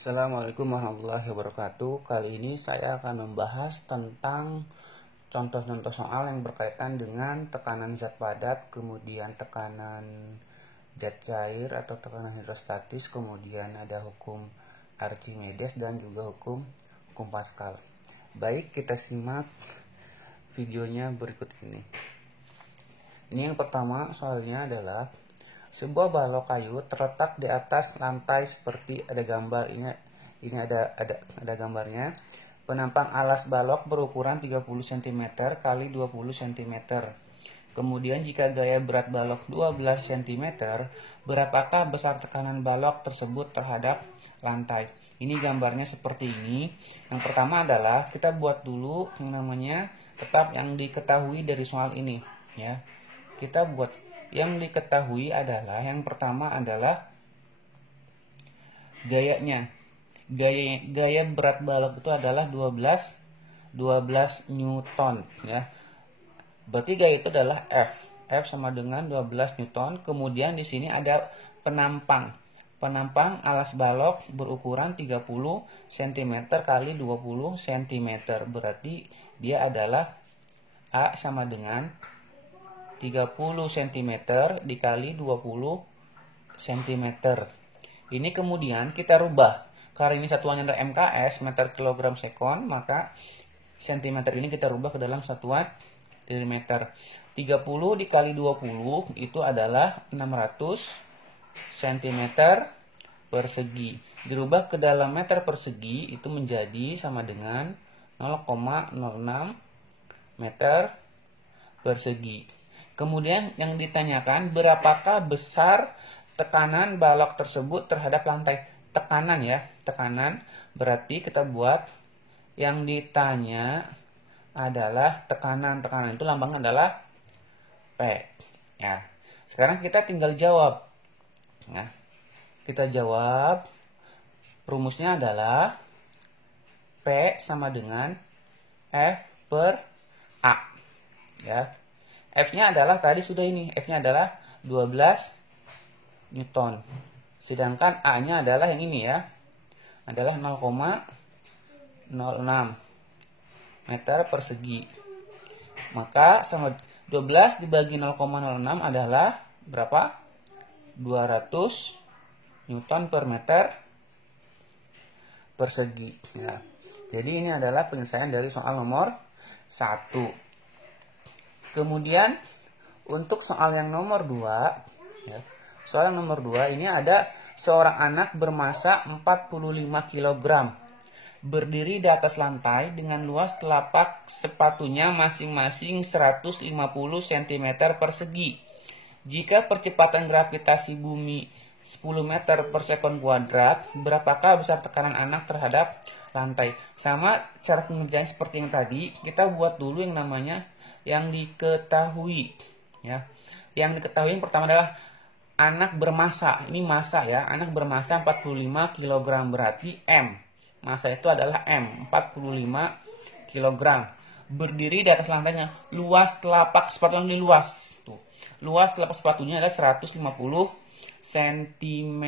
Assalamualaikum warahmatullahi wabarakatuh. Kali ini saya akan membahas tentang contoh-contoh soal yang berkaitan dengan tekanan zat padat, kemudian tekanan zat cair atau tekanan hidrostatis, kemudian ada hukum Archimedes dan juga hukum Pascal. Baik, kita simak videonya berikut ini. Ini yang pertama, soalnya adalah sebuah balok kayu terletak di atas lantai seperti ada gambar ini ada gambarnya. Penampang alas balok berukuran 30 cm kali 20 cm. Kemudian jika gaya berat balok 12 cm, berapakah besar tekanan balok tersebut terhadap lantai? Ini gambarnya seperti ini. Yang pertama adalah kita buat dulu yang namanya tetap yang diketahui dari soal ini, ya. Kita buat yang diketahui adalah yang pertama adalah gayanya. Gaya berat balok itu adalah 12 Newton, ya. Berarti gaya itu adalah F. F sama dengan 12 Newton. Kemudian di sini ada penampang. Penampang alas balok berukuran 30 cm kali 20 cm. Berarti dia adalah A sama dengan 30 cm dikali 20 cm. Ini kemudian kita rubah. Karena ini satuannya adalah MKS, meter kilogram sekon, maka cm ini kita rubah ke dalam satuan meter. 30 dikali 20 itu adalah 600 cm persegi. Dirubah ke dalam meter persegi itu menjadi sama dengan 0,06 meter persegi. Kemudian yang ditanyakan, berapakah besar tekanan balok tersebut terhadap lantai? Tekanan, ya, tekanan. Berarti kita buat yang ditanya adalah tekanan. Tekanan itu lambangnya adalah P. Ya. Sekarang kita tinggal jawab. Nah, kita jawab. Rumusnya adalah P sama dengan F per A. Ya. F-nya adalah tadi sudah ini. F-nya adalah 12 Newton. Sedangkan A-nya adalah yang ini, ya. Adalah 0,06 meter persegi. Maka sama 12 dibagi 0,06 adalah berapa? 200 Newton per meter persegi. Ya. Jadi ini adalah penyelesaian dari soal nomor 1. Kemudian untuk soal yang nomor 2, ya, soal yang nomor 2 ini ada seorang anak bermasa 45 kg berdiri di atas lantai dengan luas telapak sepatunya masing-masing 150 cm persegi. Jika percepatan gravitasi bumi 10 meter per sekon kuadrat, berapakah besar tekanan anak terhadap lantai? Sama cara pengerjaan seperti yang tadi, kita buat dulu yang namanya yang diketahui, ya. Yang diketahui yang pertama adalah anak bermasa. Ini masa, ya. Anak bermasa 45 kg berarti M. Masa itu adalah M, 45 kg. Berdiri di atas lantainya. Luas telapak sepatu ini luas. Tuh. Luas telapak sepatunya adalah 150 cm,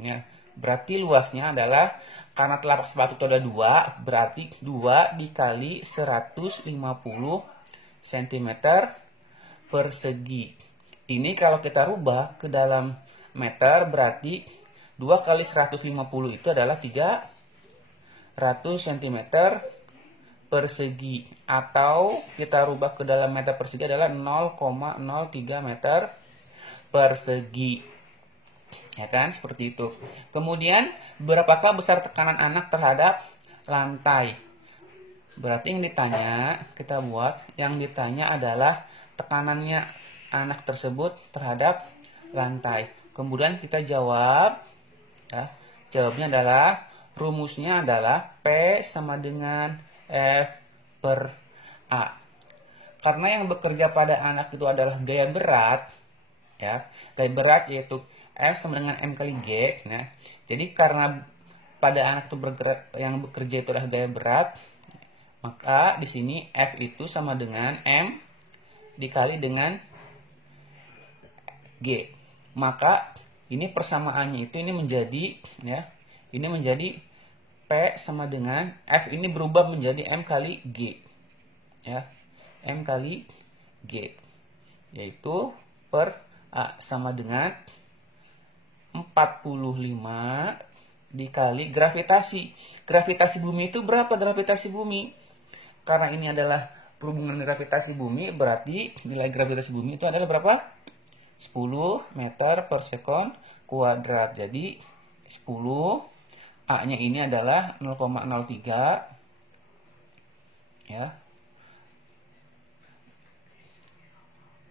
ya. Berarti luasnya adalah karena telapak sepatu itu ada 2, berarti 2 dikali 150 cm persegi. Ini kalau kita rubah ke dalam meter berarti 2 kali 150 itu adalah 300 cm persegi. Atau kita rubah ke dalam meter persegi adalah 0,03 meter persegi. Ya kan, seperti itu. Kemudian, berapakah besar tekanan anak terhadap lantai? Berarti yang ditanya, kita buat, yang ditanya adalah tekanannya anak tersebut terhadap lantai. Kemudian kita jawab, ya. Jawabnya adalah, rumusnya adalah P sama dengan F per A. Karena yang bekerja pada anak itu adalah gaya berat, ya. Gaya berat yaitu F sama dengan M kali G, ya. Jadi karena pada anak itu yang bekerja itu adalah gaya berat, maka di sini F itu sama dengan M dikali dengan G. Maka ini persamaannya itu ini menjadi, ya, ini menjadi P sama dengan F ini berubah menjadi M kali G. Ya, M kali G. Yaitu per A sama dengan 45 dikali gravitasi. Gravitasi bumi itu berapa gravitasi bumi? Karena ini adalah perhubungan gravitasi bumi, berarti nilai gravitasi bumi itu adalah berapa? 10 meter per sekon kuadrat. Jadi 10, A-nya ini adalah 0,03. Ya.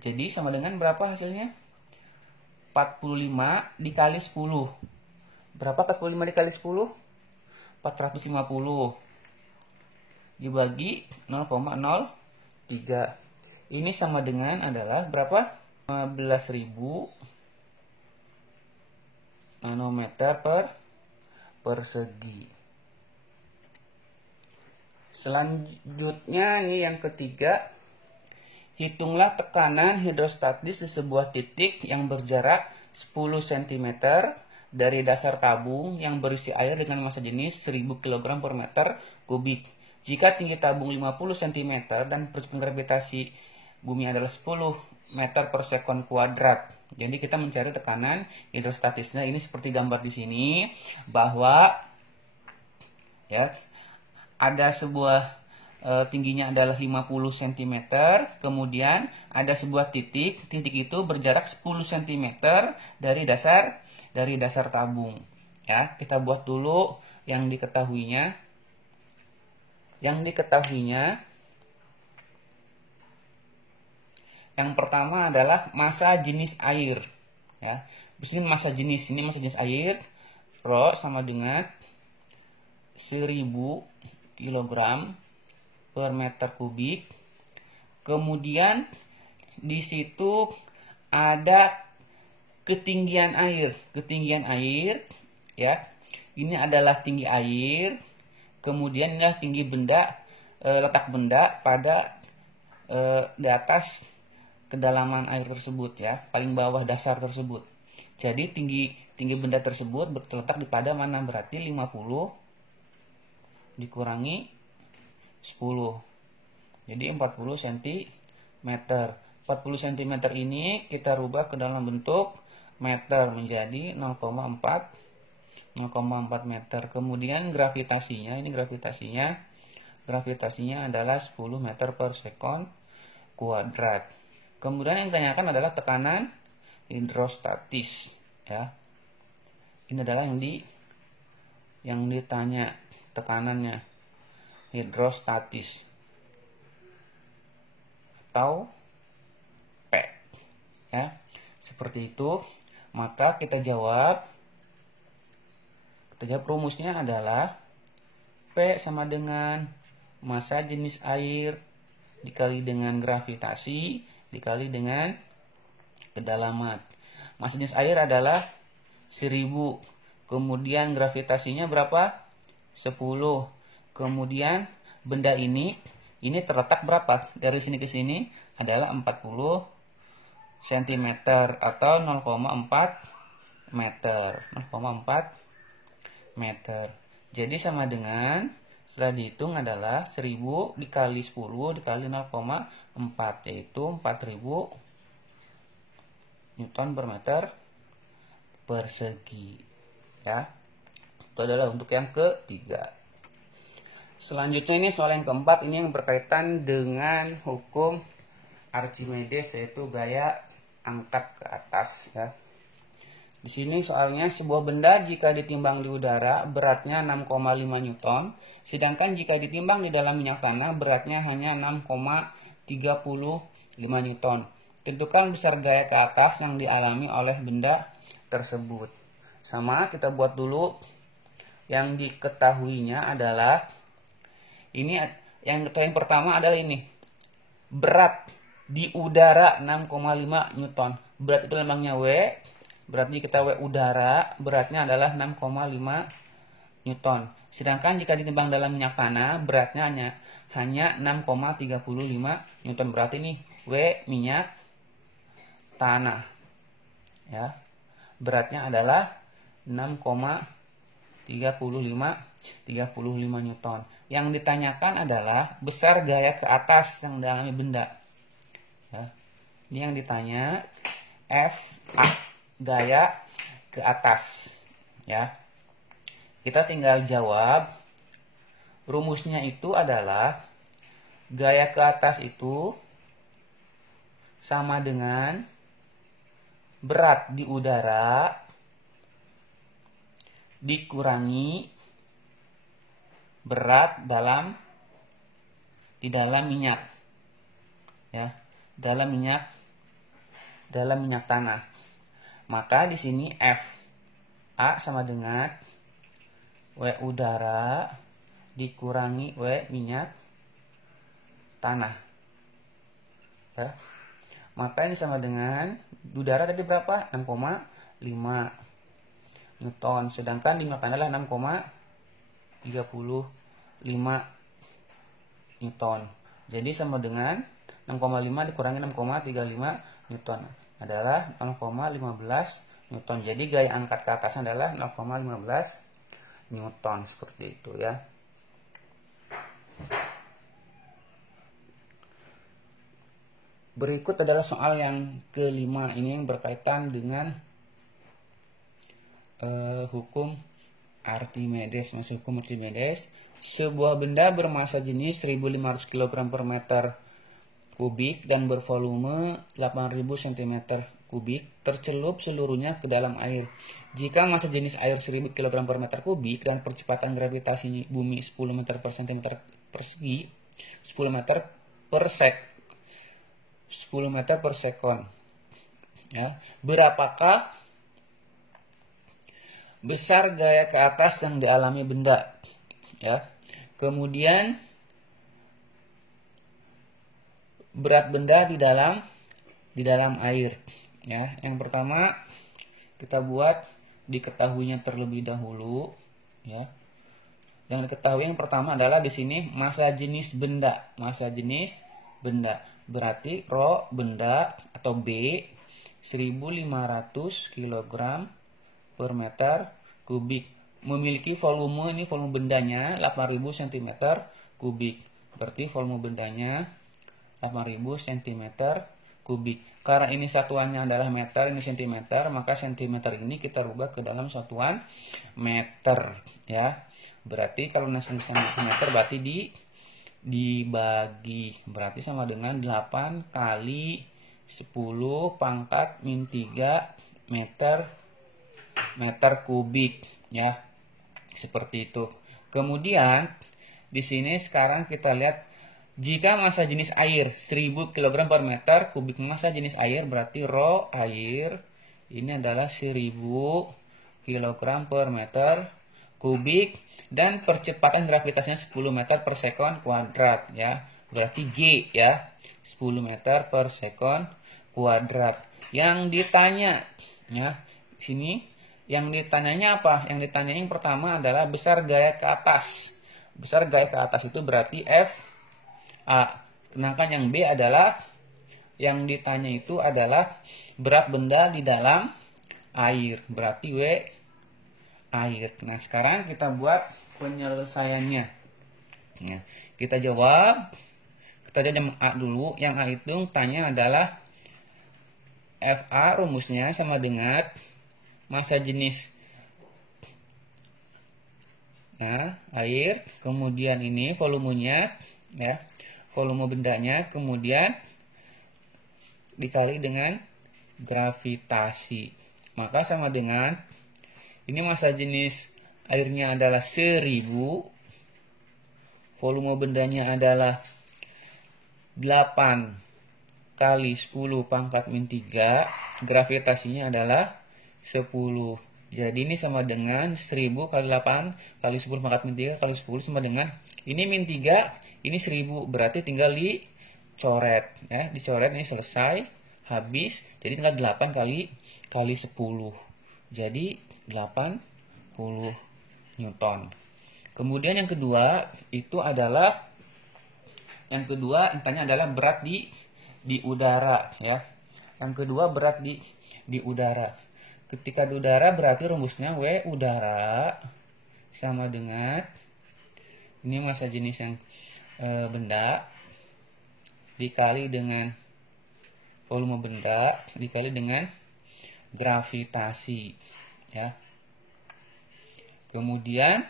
Jadi sama dengan berapa hasilnya? 45 dikali 10. Berapa 45 dikali 10? 450. Dibagi 0,03. Ini sama dengan adalah berapa? 15.000 nanometer per persegi. Selanjutnya ini yang ketiga, hitunglah tekanan hidrostatis di sebuah titik yang berjarak 10 cm dari dasar tabung yang berisi air dengan massa jenis 1000 kg per meter kubik. Jika tinggi tabung 50 cm dan percikan gravitasi bumi adalah 10 meter per sekon kuadrat. Jadi kita mencari tekanan hidrostatisnya. Ini seperti gambar di sini bahwa ya ada sebuah tingginya adalah 50 cm, kemudian ada sebuah titik itu berjarak 10 cm dari dasar tabung. Ya, kita buat dulu yang diketahuinya. Yang pertama adalah massa jenis air. Ya, di sini massa jenis air. Rho sama dengan 1000 kg per meter kubik. Kemudian di situ ada ketinggian air. Ya. Ini adalah tinggi air. Kemudian ya tinggi benda, letak benda pada di atas kedalaman air tersebut ya, paling bawah dasar tersebut. Jadi tinggi benda tersebut terletak di pada mana? Berarti 50 dikurangi 10. Jadi 40 cm. 40 cm ini kita rubah ke dalam bentuk meter menjadi 0,4 meter. Kemudian gravitasinya adalah 10 meter per sekon kuadrat. Kemudian yang ditanyakan adalah tekanan hidrostatis, ya. Ini adalah yang ditanya, tekanannya hidrostatis atau P, ya. Seperti itu. Maka kita jawab rumusnya adalah P sama dengan massa jenis air dikali dengan gravitasi dikali dengan kedalaman. Massa jenis air adalah 1000. Kemudian gravitasinya berapa? 10. Kemudian benda ini terletak berapa? Dari sini ke sini adalah 40 cm atau 0,4 meter. Jadi sama dengan setelah dihitung adalah 1000 dikali 10 dikali 0,4 yaitu 4000 Newton per meter persegi. Ya. Itu adalah untuk yang ketiga. Selanjutnya ini soal yang keempat, ini yang berkaitan dengan hukum Archimedes, yaitu gaya angkat ke atas ya. Di sini soalnya sebuah benda jika ditimbang di udara beratnya 6,5 Newton, sedangkan jika ditimbang di dalam minyak tanah beratnya hanya 6,35 Newton. Tentukan besar gaya ke atas yang dialami oleh benda tersebut. Sama, kita buat dulu. Yang diketahuinya adalah ini, yang pertama adalah ini. Berat di udara 6,5 Newton. Berat itu lambangnya W. Berarti kita W udara, beratnya adalah 6,5 Newton. Sedangkan jika ditimbang dalam minyak tanah, beratnya hanya 6,35 Newton. Berarti nih W minyak tanah. Ya. Beratnya adalah 6,35 35 Newton. Yang ditanyakan adalah besar gaya ke atas yang dialami benda. Ya. Ini yang ditanya, FA, gaya ke atas. Ya. Kita tinggal jawab. Rumusnya itu adalah gaya ke atas itu sama dengan berat di udara dikurangi berat di dalam minyak, ya, dalam minyak tanah. Maka di sini F A sama dengan W udara dikurangi W minyak tanah, ya. Maka ini sama dengan udara tadi berapa? 6,5 Newton, sedangkan dimakan adalah 6,35 Newton. Jadi sama dengan 6,5 dikurangi 6,35 Newton adalah 0,15 Newton. Jadi gaya angkat ke atasnya adalah 0,15 Newton, seperti itu ya. Berikut adalah soal yang kelima. Ini yang berkaitan dengan hukum Archimedes. Masih hukum Archimedes. Sebuah benda bermasa jenis 1500 kg per meter kubik dan bervolume 8000 cm kubik tercelup seluruhnya ke dalam air. Jika massa jenis air 1000 kg per meter kubik dan percepatan gravitasi bumi 10 meter per cm persegi, 10 meter per sekon. Ya, berapakah besar gaya ke atas yang dialami benda? Ya. Kemudian berat benda di dalam air. Ya, yang pertama kita buat diketahuinya terlebih dahulu. Ya. Yang diketahui yang pertama adalah di sini massa jenis benda. Massa jenis benda. Berarti rho benda atau B 1500 kg per meter kubik. Memiliki volume, ini volume bendanya 8000 cm kubik. Berarti volume bendanya 8000 cm kubik. Karena ini satuannya adalah meter, ini cm, maka cm ini kita rubah ke dalam satuan meter, ya. Berarti kalau cm berarti dibagi, berarti sama dengan 8 kali 10 pangkat min 3 meter kubik, ya. Seperti itu. Kemudian di sini sekarang kita lihat jika massa jenis air 1000 kg per meter kubik, massa jenis air berarti rho air ini adalah 1000 kg per meter kubik dan percepatan gravitasinya 10 meter per sekon kuadrat, ya. Berarti G, ya, 10 meter per sekon kuadrat. Yang ditanya, ya, sini yang ditanyanya apa? Yang ditanya yang pertama adalah besar gaya ke atas. Besar gaya ke atas itu berarti F A. Sedangkan yang B adalah yang ditanya itu adalah berat benda di dalam air. Berarti W air. Nah, sekarang kita buat penyelesaiannya. Ya, kita jawab. Kita jawab yang A dulu. Yang A itu tanya adalah FA rumusnya sama dengan massa jenis air, kemudian ini volumenya, ya, volume bendanya, kemudian dikali dengan gravitasi, maka sama dengan ini massa jenis airnya adalah 1000, volume bendanya adalah 8 kali 10 pangkat min 3, gravitasinya adalah 10. Jadi ini sama dengan 1000 kali 8 kali 10 pangkat min 3 kali 10 sama dengan ini min 3, ini 1000, berarti tinggal dicoret, ya, dicoret, ini selesai, habis. Jadi tinggal 8 kali 10. Jadi 80 Newton. Kemudian yang kedua itu adalah intinya adalah berat di udara, ya. Yang kedua berat di udara. Ketika di udara berarti rumusnya W udara sama dengan ini massa jenis yang benda dikali dengan volume benda dikali dengan gravitasi, ya. Kemudian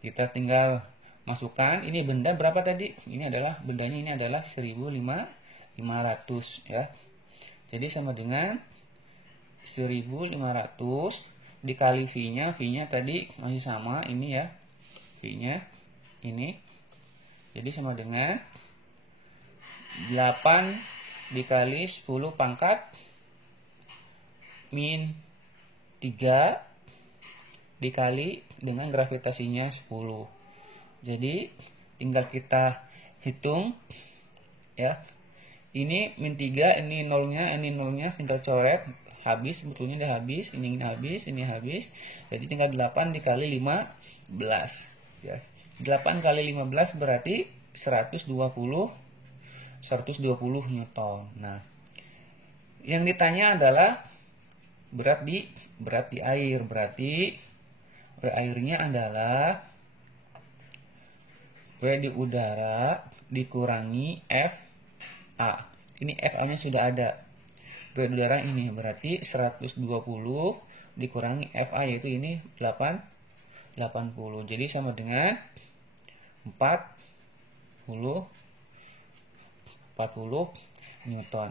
kita tinggal masukkan ini benda berapa tadi? Ini adalah bendanya ini adalah 1.500, ya. Jadi sama dengan 1.500 dikali V-nya. V-nya tadi masih sama ini, ya. V-nya ini. Jadi sama dengan 8 dikali 10 pangkat min 3 dikali dengan gravitasinya 10. Jadi tinggal kita hitung, ya. Ini min 3, ini nolnya tinggal coret, habis, sebetulnya udah habis, ini habis, ini habis. Jadi tinggal 8 dikali 15, ya. 8 kali 15 berarti 120 Newton. Nah, yang ditanya adalah berat di air. Berarti W airnya adalah W di udara dikurangi FA. Ini FA-nya sudah ada. W di udara ini berarti 120 dikurangi FA, yaitu ini 80. Jadi sama dengan 40 Newton.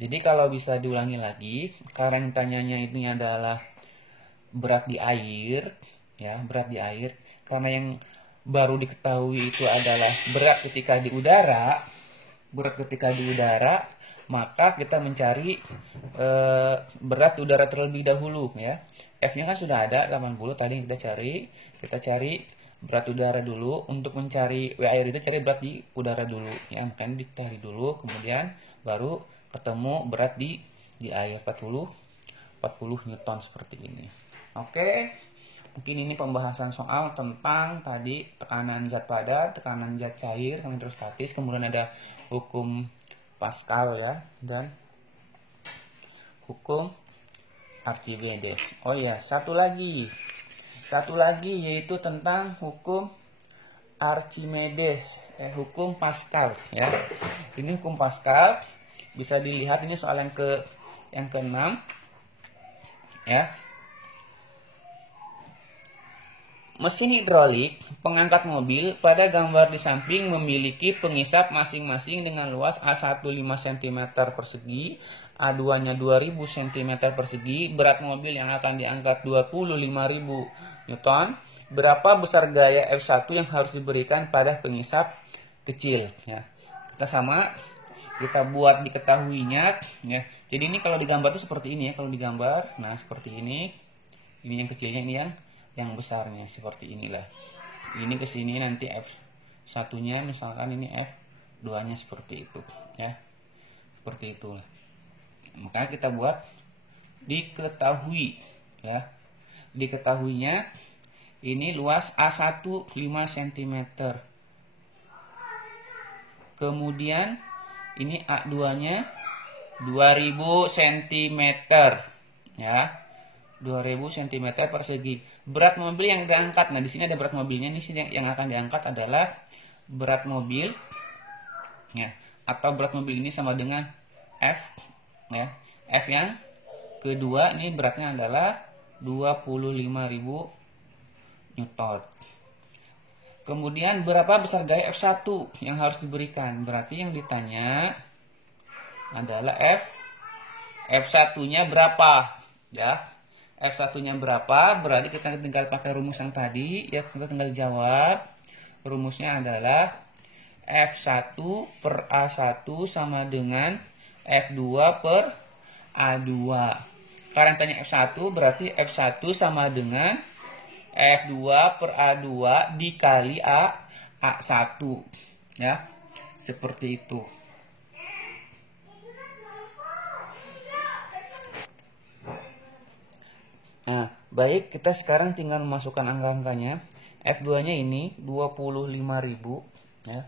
Jadi kalau bisa diulangi lagi, karena yang tanyanya ini adalah berat di air, ya, berat di air. Karena yang baru diketahui itu adalah berat ketika di udara. Berat ketika di udara, maka kita mencari berat udara terlebih dahulu, ya. F-nya kan sudah ada 80 tadi yang kita cari. Kita cari berat udara dulu. Untuk mencari W air itu cari berat di udara dulu, ya. Makanya dicari dulu, kemudian baru ketemu berat di air 40 Newton seperti ini. Oke, mungkin ini pembahasan soal tentang tadi tekanan zat padat, tekanan zat cair, tekanan hidrostatis, kemudian ada hukum Pascal, ya, dan hukum Archimedes. Oh ya, satu lagi yaitu tentang hukum Archimedes, hukum Pascal, ya. Ini hukum Pascal. Bisa dilihat ini soal yang ke-6, ya. Mesin hidrolik pengangkat mobil pada gambar di samping memiliki pengisap masing-masing dengan luas A1 5 cm persegi, A2-nya 2000 cm persegi, berat mobil yang akan diangkat 25.000 Newton. Berapa besar gaya F1 yang harus diberikan pada pengisap kecil, ya. Kita buat diketahuinya, ya. Jadi ini kalau digambar itu seperti ini, ya. Kalau digambar, nah seperti ini. Ini yang kecilnya, ini yang besarnya seperti inilah. Ini ke sini nanti F1-nya misalkan ini F2-nya seperti itu, ya. Seperti itulah. Maka kita buat diketahui, ya. Diketahuinya ini luas A1 5 cm. Kemudian ini A2-nya 2000 cm, ya. 2000 cm persegi. Berat mobil yang diangkat. Nah, di sini ada berat mobilnya. Ini sini yang akan diangkat adalah berat mobil, ya. Atau berat mobil ini sama dengan F, ya. F yang kedua ini beratnya adalah 25.000 Newton. Kemudian berapa besar gaya F1 yang harus diberikan? Berarti yang ditanya adalah F1-nya berapa, ya. F1-nya berapa? Berarti kita tinggal pakai rumus yang tadi, ya. Kita tinggal jawab. Rumusnya adalah F1 per A1 sama dengan F2 per A2. Karena tanya F1 berarti F1 sama dengan F2 per A2 dikali A1, ya. Seperti itu. Nah, baik, kita sekarang tinggal memasukkan angka-angkanya. F2-nya ini 25.000, ya.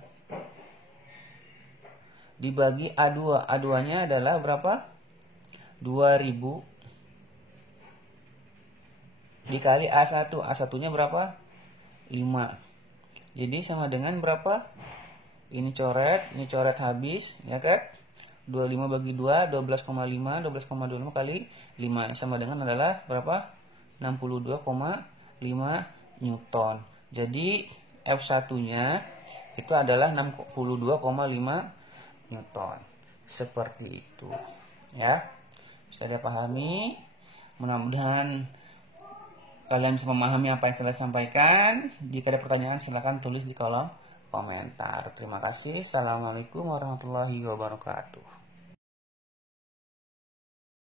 Dibagi A2. A2-nya adalah berapa? 2000 dikali A1. A1-nya berapa? Jadi sama dengan berapa? Ini coret habis, ya kan? 25 bagi 2, 12,5, 12,25 kali 5 sama dengan adalah berapa? 62,5 Newton. Jadi F1-nya itu adalah 62,5 Newton. Seperti itu. Ya. Bisa dipahami. Mudah-mudahan kalian bisa memahami apa yang telah sampaikan. Jika ada pertanyaan silakan tulis di kolom komentar. Terima kasih. Assalamualaikum warahmatullahi wabarakatuh.